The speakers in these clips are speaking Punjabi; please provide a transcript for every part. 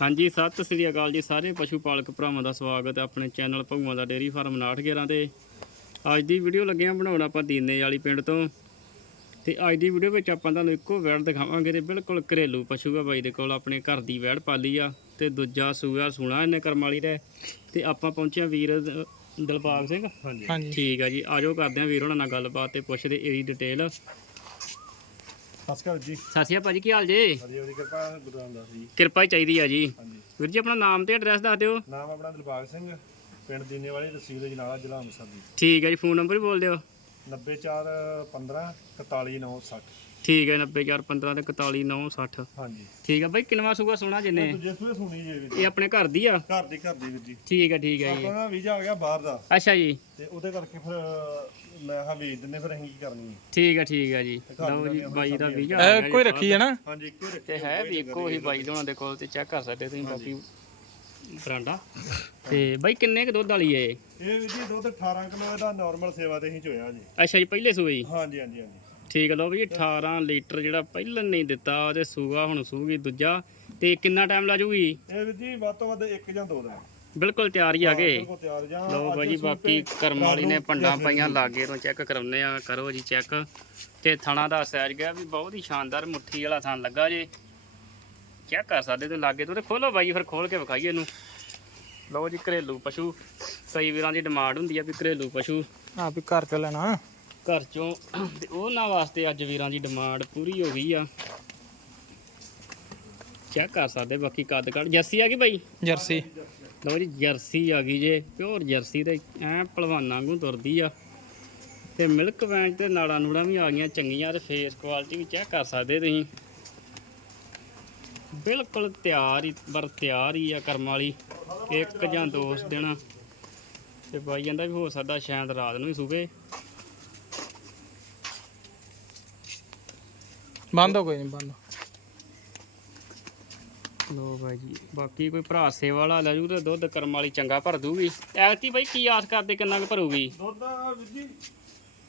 ਹਾਂਜੀ ਸਤਿ ਸ੍ਰੀ ਅਕਾਲ ਜੀ ਸਾਰੇ ਪਸ਼ੂ ਪਾਲਕ ਭਰਾਵਾਂ ਦਾ ਸਵਾਗਤ ਹੈ ਆਪਣੇ ਚੈਨਲ ਭਗਵਾਨ ਦਾ ਡੇਅਰੀ ਫਾਰਮ 911 ਤੇ। ਅੱਜ ਦੀ ਵੀਡੀਓ ਲੱਗੇ ਹਾਂ ਬਣਾਉਣ ਆਪਾਂ ਦੀਨੇ ਵਾਲੀ ਪਿੰਡ ਤੋਂ। ਤੇ ਅੱਜ ਦੀ ਵੀਡੀਓ ਵਿੱਚ ਆਪਾਂ ਤੁਹਾਨੂੰ ਇੱਕੋ ਵੈੜ ਦਿਖਾਵਾਂਗੇ ਤੇ ਬਿਲਕੁਲ ਘਰੇਲੂ ਪਸ਼ੂ ਆ ਬਾਈ ਦੇ ਕੋਲ ਆਪਣੇ ਘਰ ਦੀ ਵੈੜ ਪਾਲੀ ਆ ਤੇ ਦੂਜਾ ਸੂਆ ਸੁਣਾ ਇਹਨੇ ਕਰਮ ਵਾਲੀ ਦਾ। ਤੇ ਆਪਾਂ ਪਹੁੰਚੇ ਹਾਂ ਵੀਰ ਦਿਲਬਾਗ ਸਿੰਘ। ਹਾਂਜੀ। ਹਾਂਜੀ। ਠੀਕ ਆ ਜੀ ਆਜੋ ਕਰਦੇ ਹਾਂ ਵੀਰ ਉਹਨਾਂ ਨਾਲ ਗੱਲਬਾਤ ਤੇ ਪੁੱਛਦੇ ਇਹਦੀ ਡਿਟੇਲ ਸਤਿ ਸ਼੍ਰੀ ਅਕਾਲ ਜੀ। ਸਤਿ ਸ਼੍ਰੀ ਅਕਾਲ ਭਾਜੀ ਕੀ ਹਾਲ ਜੀ? ਵਧੀਆ ਵਧੀਆ ਕਿਰਪਾ ਗੁਰੂ ਰਾਮਦਾਸ ਜੀ। ਕਿਰਪਾ ਹੀ ਚਾਹੀਦੀ ਆ ਜੀ। ਹਾਂਜੀ। ਵੀਰ ਜੀ ਆਪਣਾ ਨਾਮ ਤੇ ਐਡਰੈਸ ਦੱਸ ਦਿਓ। ਨਾਮ ਆਪਣਾ ਦਿਲਬਾਗ ਸਿੰਘ ਪਿੰਡ ਦੀਨੇ ਵਾਲੀ ਤਹਿਸੀਲ ਜਨਾਲਾ ਜ਼ਿਲ੍ਹਾ ਅੰਮ੍ਰਿਤਸਰ ਜੀ। ਠੀਕ ਹੈ ਜੀ ਫੋਨ ਨੰਬਰ ਵੀ ਬੋਲ ਦਿਓ। 90415 41960 ਠੀਕ ਹੈ 90415 ਤੇ 41960 ਹਾਂਜੀ। ਠੀਕ ਹੈ ਬਾਈ ਕਿੰਨਵਾ ਸੂਗਾ ਸੋਣਾ ਜਿੰਨੇ? ਦੂਜੇ ਸੂਏ ਸੁਣੀ ਜੀ। ਵੀਰ ਇਹ ਆਪਣੇ ਘਰ ਦੀ ਆ? ਘਰ ਦੀ ਘਰ ਦੀ ਵੀਰ ਜੀ। ਠੀਕ ਹੈ ਠੀਕ ਹੈ ਜੀ। ਆਪਣਾ ਵੀਜ਼ਾ ਆ ਗਿਆ ਬਾਹਰ ਦਾ। ਅੱਛਾ ਜੀ। ਤੇ ਉਹਦੇ ਕਰਕੇ ਫਿਰ ਲੈ ਆ ਵੇਚ ਦਿੰਨੇ ਫਿਰ ਅਸੀਂ ਕੀ ਕਰਨੀ ਹੈ? ਠੀਕ ਹੈ ਠੀਕ ਹੈ ਜੀ। ਲਓ ਜੀ ਬਾਈ ਦਾ। ਵੀਜ਼ਾ ਆ ਇਹ ਗਿਆ ਕੋਈ ਰੱਖੀ ਹੈ ਨਾ? ਹਾਂਜੀ ਇੱਕੋ ਹੀ ਤੇ ਰੱਖੀ ਹੈ ਵੀ ਇੱਕੋ ਹੀ ਬਾਈ ਦੋਨਾਂ ਦੇ ਕੋਲ ਤੇ ਚੈੱਕ ਕਰ ਸਕਦੇ ਤੁਸੀਂ ਬਾਕੀ ਬਰਾਂਡਾ। ਤੇ ਬਾਈ ਕਿੰਨੇ ਕ ਦੁੱਧ ਵਾਲੀ ਏ ਇਹ? ਇਹ ਵੀਰ ਜੀ ਦੁੱਧ 18 ਕਿਲੋ ਇਹਦਾ ਨਾਰਮਲ ਸੇਵਾ ਤੇ ਅਸੀਂ ਚੋਇਆ ਜੀ। ਅੱਛਾ ਜੀ ਪਹਿਲੇ ਸੂਏ ਜੀ ਹਾਂਜੀ ਹਾਂਜੀ ਹਾਂਜੀ। ਠੀਕ ਲਓ ਵੀ 18 ਲੀਟਰ ਜਿਹੜਾ ਪਹਿਲਾਂ ਨਹੀਂ ਦਿੱਤਾ ਤੇ ਸੂਗਾ ਹੁਣ ਸੂਗੀ ਦੂਜਾ ਤੇ ਕਿੰਨਾ ਟਾਈਮ ਲਾ ਜੂਗੀ? ਇਹ ਵੀਰ ਜੀ ਵੱਧ ਤੋਂ ਵੱਧ ਇੱਕ ਜਾਂ ਦੋ ਦਿਨ। ਬਿਲਕੁਲ ਤਿਆਰ ਹੀ ਆ ਗਏ। ਲਓ ਅੱਜ ਬਾਈ ਜੀ ਸੂਟ ਬਾਕੀ ਕਰਮ ਵਾਲੀ ਨੇ ਪੰਡਾਂ ਪਾਈਆਂ ਲਾਗੇ ਤੋਂ ਚੈੱਕ ਕਰਾਉਨੇ ਆ ਕਰੋ ਜੀ ਚੈੱਕ ਤੇ ਥਣਾ ਦਾ ਸਾਈਜ਼ ਗਿਆ ਵੀ ਬਹੁਤ ਹੀ ਸ਼ਾਨਦਾਰ ਮੁੱਠੀ ਵਾਲਾ ਥਣ ਲੱਗਾ ਜੇ। ਚੈੱਕ ਕਰ ਸਕਦੇ ਤੇ ਲਾਗੇ ਤੋਂ ਤੇ ਖੋਲੋ ਬਾਈ ਫਿਰ ਖੋਲ ਕੇ ਵਿਖਾਈਏ ਇਹਨੂੰ। ਲਓ ਜੀ ਘਰੇਲੂ ਪਸ਼ੂ। ਕਈ ਵੀਰਾਂ ਦੀ ਡਿਮਾਂਡ ਹੁੰਦੀ ਆ ਵੀ ਘਰੇਲੂ ਪਸ਼ੂ। ਆ ਵੀ ਘਰ ਚੋਂ ਲੈਣਾ। ਘਰ ਚੋਂ ਤੇ ਉਹਨਾਂ ਵਾਸਤੇ ਅੱਜ ਵੀਰਾਂ ਦੀ ਡਿਮਾਂਡ ਪੂਰੀ ਹੋ ਗਈ ਆ। ਚੈੱਕ ਕਰ ਸਕਦੇ ਬਾਕੀ ਕੱਦ ਕੱਦ ਜਰਸੀ ਆ ਗਈ ਬਾਈ? ਜਰਸੀ। ਲਓ ਜੀ ਜਰਸੀ ਆ ਗਈ ਜੇ ਪਿਓਰ ਜਰਸੀ ਤੇ ਐ ਪਹਿਲਵਾਨਾਂ ਵਾਂਗੂ ਤੁਰਦੀ ਆ। ਤੇ ਮਿਲਕ ਵੈਨ ਤੇ ਨਾੜਾਂ ਨੂੜਾਂ ਵੀ ਆ ਗਈਆਂ ਚੰਗੀਆਂ ਤੇ ਫੇਸ ਕੁਆਲਿਟੀ ਵੀ ਚੈੱਕ ਕਰ ਸਕਦੇ ਤੁਸੀਂ। ਬਿਲਕੁਲ ਤਿਆਰ ਹੀ ਪਰ ਤਿਆਰ ਹੀ ਆ ਕਰਮ ਵਾਲੀ। ਇੱਕ ਜਾਂ ਦੋ ਦਿਨ। ਤੇ ਬਾਈ ਕਹਿੰਦਾ ਵੀ ਹੋ ਸਕਦਾ ਸ਼ਾਇਦ ਰਾਤ ਨੂੰ ਹੀ ਸੂਵੇ। ਬੰਦ ਹੋ ਕੋਈ ਨਹੀਂ ਬੰਦ। ਲੋ ਬਾਈ ਜੀ ਬਾਕੀ ਕੋਈ ਭਰਾ ਸੇਵਾ ਵਾਲਾ ਲੈ ਜੂ ਤੇ ਦੁੱਧ ਕਰਮ ਵਾਲੀ ਚੰਗਾ ਭਰ ਦੂਗੀ। ਐਕਤੀ ਬਾਈ ਕੀ ਆਸ ਕਰਦੇ ਕਿੰਨਾ ਕੁ ਭਰੂਗੀ? ਦੁੱਧ ਦਾ ਵੀਰ ਜੀ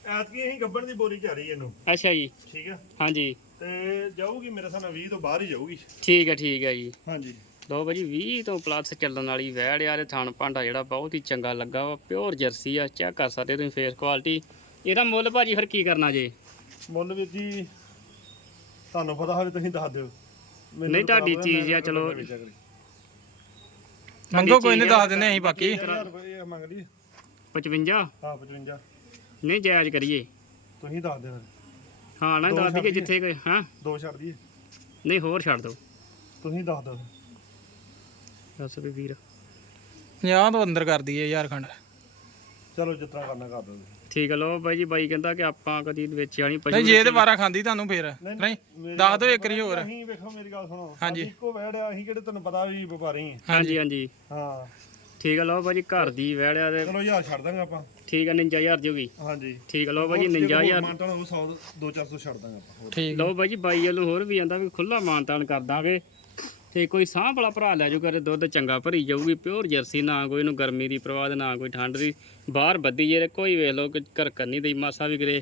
ਐਤਕੀ ਅਸੀਂ ਗੱਬਣ ਦੀ ਬੋਰੀ ਚ ਆ ਰਹੀ ਇਹਨੂੰ। ਅੱਛਾ ਜੀ। ਠੀਕ ਹੈ ਹਾਂਜੀ। ਤੇ ਜਾਊਗੀ ਮੇਰੇ ਹਿਸਾਬ ਨਾਲ 20 ਤੋਂ ਬਾਹਰ ਹੀ ਜਾਊਗੀ। ਠੀਕ ਹੈ ਠੀਕ ਹੈ ਜੀ। ਹਾਂਜੀ। ਲੋ ਬਾਈ ਜੀ 20 ਤੋਂ ਪਲੱਸ ਚੱਲਣ ਵਾਲੀ ਵੈੜ ਯਾਰ ਇਹ ਥਣ ਭਾਂਡਾ ਜਿਹੜਾ ਬਹੁਤ ਹੀ ਚੰਗਾ ਲੱਗਾ ਵਾ ਪਿਓਰ ਜਰਸੀ ਆ ਚੈੱਕ ਕਰ ਸਕਦੇ ਤੁਸੀਂ ਫੇਸ ਕੁਆਲਿਟੀ ਇਹਦਾ ਮੁੱਲ ਭਾਜੀ ਫਿਰ ਕੀ ਕਰਨਾ ਜੇ? ਮੁੱਲ ਵੀਰ ਜੀ ਤੁਹਾਨੂੰ ਪਤਾ ਹੋਵੇ ਤੁਸੀਂ ਦੱਸ ਦਿਓ। ਮੈਨੂੰ ਨਹੀਂ, ਤੁਹਾਡੀ ਚੀਜ਼ ਮੈਂ ਆ, ਚਲੋ। ਮੰਗੋ ਕੋਈ ਨਹੀਂ ਦੱਸ ਦਿੰਦੇ ਅਸੀਂ ਬਾਕੀ। ਹਜ਼ਾਰ ਰੁਪਏ ਇਹ ਮੰਗ ਲਈ। 55 ਹਾਂ 55 ਨਹੀਂ ਜਾਇਜ਼ ਕਰੀਏ। ਤੁਸੀਂ ਦੱਸ ਦਿਓ। ਫਿਰ। ਹਾਂ ਨਾ ਦੋ ਦੱਸ ਦਈਏ ਛੱਡ ਜਿੱਥੇ ਕੋਈ ਹਾਂ। ਦੋ ਛੱਡ ਦਈਏ। ਨਹੀਂ ਹੋਰ ਛੱਡ ਦਿਓ। ਤੁਸੀਂ ਦੱਸ ਦਿਓ। ਦੱਸ ਵੀ ਵੀਰ। 50 ਤੋਂ ਅੰਦਰ ਕਰ ਦਈਏ ਯਾਰ ਖੰਡ। ਚਲੋ ਜਿਤਨਾ ਕਰਨਾ ਕਰ ਤੁਸੀਂ। ਠੀਕ ਹੈ ਲੋ ਬਾਈ ਜੀ ਬਾਈ ਕਹਿੰਦਾ ਕਿ ਆਪਾਂ ਕਦੀ ਵੇਚਿਆ ਨਹੀਂ ਪਸ਼ੂ ਨਹੀਂ ਜੇ ਵਾਰਾ ਖਾਂਦੀ ਤੁਹਾਨੂੰ ਫੇਰ। ਨਹੀਂ ਦੱਸ ਦਿਓ ਇੱਕ ਵਾਰੀ ਹੋਰ। ਅਸੀਂ ਵੇਖੋ ਮੇਰੀ ਗੱਲ ਸੁਣੋ। ਹਾਂਜੀ। ਇੱਕੋ ਵੈੜ ਆ ਅਸੀਂ ਕਿਹੜੇ ਤੁਹਾਨੂੰ ਪਤਾ ਵੀ ਵਪਾਰੀ ਹਾਂ ਹਾਂਜੀ। ਹਾਂਜੀ ਹਾਂ। ਠੀਕ ਹੈ ਲੋ ਬਾਈ ਜੀ ਘਰ ਦੀ ਵੈੜਿਆ ਤੇ ਚਲੋ ਹਜ਼ਾਰ ਛੱਡ ਦਾਂਗੇ ਆਪਾਂ। ਠੀਕ ਹੈ 59000 ਜੋਗੀ ਹਾਂਜੀ। ਠੀਕ ਹੈ ਲੋ ਬਾਈ ਜੀ 59000 ਮਾਨਤਾਨ ਉਹ 100 2 400 ਛੱਡ ਦਾਂਗੇ ਆਪਾਂ ਹੋਰ। ਠੀਕ। ਲਓ ਬਾਈ ਜੀ ਬਾਈ ਵੱਲੋਂ ਹੋਰ ਵੀ ਆਂਦਾ ਵੀ ਖੁੱਲਾ ਮਾਨਤਾਨ ਕਰ ਦਾਂਗੇ। ਤੇ ਕੋਈ ਸਾਂਭ ਵਾਲਾ ਭਰਾ ਲੈ ਜਾਊਗਾ ਤੇ ਦੁੱਧ ਚੰਗਾ ਭਰੀ ਜਾਊਗੀ ਪਿਓਰ ਜਰਸੀ, ਨਾ ਕੋਈ ਨੂੰ ਗਰਮੀ ਦੀ ਪ੍ਰਵਾਹ ਨਾ ਕੋਈ ਠੰਡ ਦੀ। ਬਾਹਰ ਬੱਦੀ ਜੇ ਕੋਈ ਵੇਖ ਲਓ ਕਿ ਘਰ ਕੰਨੀ ਦੀ ਮਾਸਾ ਵੀ ਕਰੇ।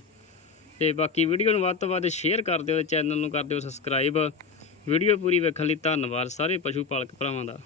ਤੇ ਬਾਕੀ ਵੀਡੀਓ ਨੂੰ ਵੱਧ ਤੋਂ ਵੱਧ ਸ਼ੇਅਰ ਕਰ ਦਿਓ ਤੇ ਚੈਨਲ ਨੂੰ ਕਰ ਦਿਓ ਸਬਸਕ੍ਰਾਈਬ ਵੀਡੀਓ ਪੂਰੀ ਵੇਖਣ ਲਈ ਧੰਨਵਾਦ ਸਾਰੇ ਪਸ਼ੂ ਪਾਲਕ ਭਰਾਵਾਂ ਦਾ।